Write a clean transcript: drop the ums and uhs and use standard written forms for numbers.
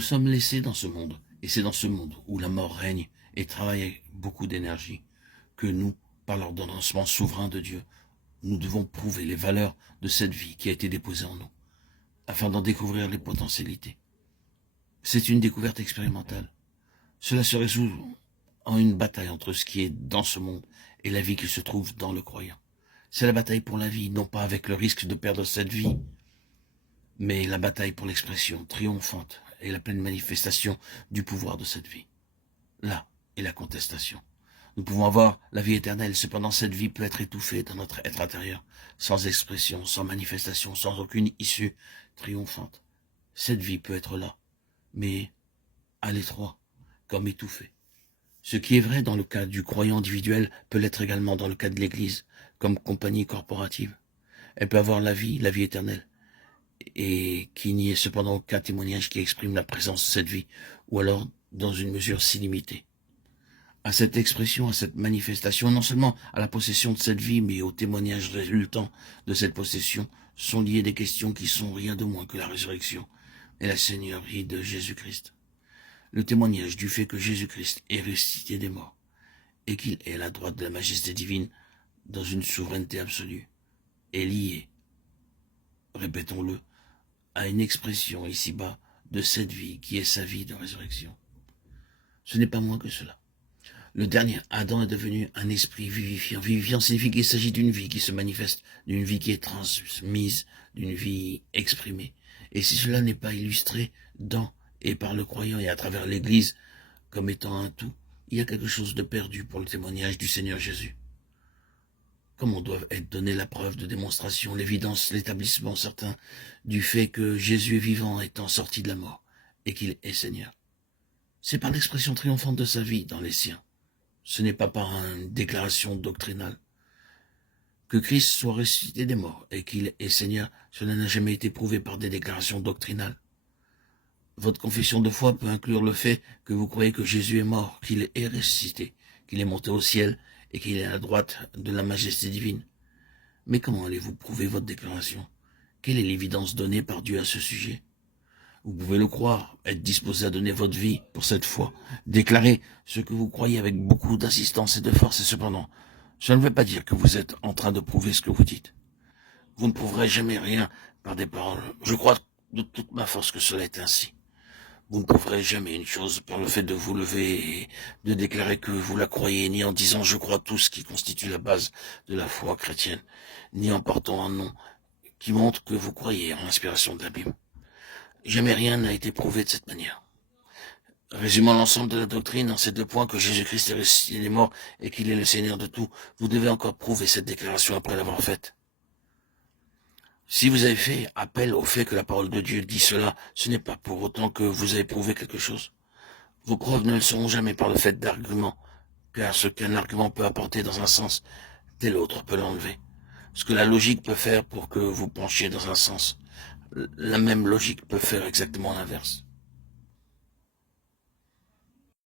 Nous sommes laissés dans ce monde, et c'est dans ce monde où la mort règne et travaille avec beaucoup d'énergie, que nous, par l'ordonnancement souverain de Dieu, nous devons prouver les valeurs de cette vie qui a été déposée en nous, afin d'en découvrir les potentialités. C'est une découverte expérimentale. Cela se résout en une bataille entre ce qui est dans ce monde et la vie qui se trouve dans le croyant. C'est la bataille pour la vie, non pas avec le risque de perdre cette vie, mais la bataille pour l'expression triomphante et la pleine manifestation du pouvoir de cette vie. Là est la contestation. Nous pouvons avoir la vie éternelle, cependant cette vie peut être étouffée dans notre être intérieur, sans expression, sans manifestation, sans aucune issue triomphante. Cette vie peut être là, mais à l'étroit, comme étouffée. Ce qui est vrai dans le cas du croyant individuel peut l'être également dans le cas de l'Église, comme compagnie corporative. Elle peut avoir la vie éternelle, et qu'il n'y ait cependant aucun témoignage qui exprime la présence de cette vie, ou alors dans une mesure si limitée. À cette expression, à cette manifestation, non seulement à la possession de cette vie, mais au témoignage résultant de cette possession, sont liées des questions qui sont rien de moins que la résurrection et la seigneurie de Jésus-Christ. Le témoignage du fait que Jésus-Christ est ressuscité des morts, et qu'il est à la droite de la majesté divine, dans une souveraineté absolue, est lié, répétons-le, à une expression ici-bas de cette vie qui est sa vie de résurrection. Ce n'est pas moins que cela. Le dernier Adam est devenu un esprit vivifiant. Vivifiant signifie qu'il s'agit d'une vie qui se manifeste, d'une vie qui est transmise, d'une vie exprimée. Et si cela n'est pas illustré dans et par le croyant et à travers l'Église comme étant un tout, il y a quelque chose de perdu pour le témoignage du Seigneur Jésus. Comment doivent être données la preuve de démonstration, l'évidence, l'établissement certain du fait que Jésus est vivant étant sorti de la mort et qu'il est Seigneur? C'est par l'expression triomphante de sa vie dans les siens. Ce n'est pas par une déclaration doctrinale. Que Christ soit ressuscité des morts et qu'il est Seigneur, cela n'a jamais été prouvé par des déclarations doctrinales. Votre confession de foi peut inclure le fait que vous croyez que Jésus est mort, qu'il est ressuscité, qu'il est monté au ciel et qu'il est à la droite de la majesté divine. Mais comment allez-vous prouver votre déclaration? Quelle est l'évidence donnée par Dieu à ce sujet? Vous pouvez le croire, être disposé à donner votre vie pour cette foi, déclarer ce que vous croyez avec beaucoup d'insistance et de force, et cependant, cela ne veut pas dire que vous êtes en train de prouver ce que vous dites. Vous ne prouverez jamais rien par des paroles. Je crois de toute ma force que cela est ainsi. Vous ne prouverez jamais une chose par le fait de vous lever et de déclarer que vous la croyez, ni en disant je crois tout ce qui constitue la base de la foi chrétienne, ni en portant un nom qui montre que vous croyez en l'inspiration de la Bible. Jamais rien n'a été prouvé de cette manière. Résumant l'ensemble de la doctrine en ces deux points, que Jésus-Christ est ressuscité des morts et qu'il est le Seigneur de tout, vous devez encore prouver cette déclaration après l'avoir faite. Si vous avez fait appel au fait que la parole de Dieu dit cela, ce n'est pas pour autant que vous avez prouvé quelque chose. Vos preuves ne le seront jamais par le fait d'arguments, car ce qu'un argument peut apporter dans un sens, tel autre peut l'enlever. Ce que la logique peut faire pour que vous penchiez dans un sens, la même logique peut faire exactement l'inverse.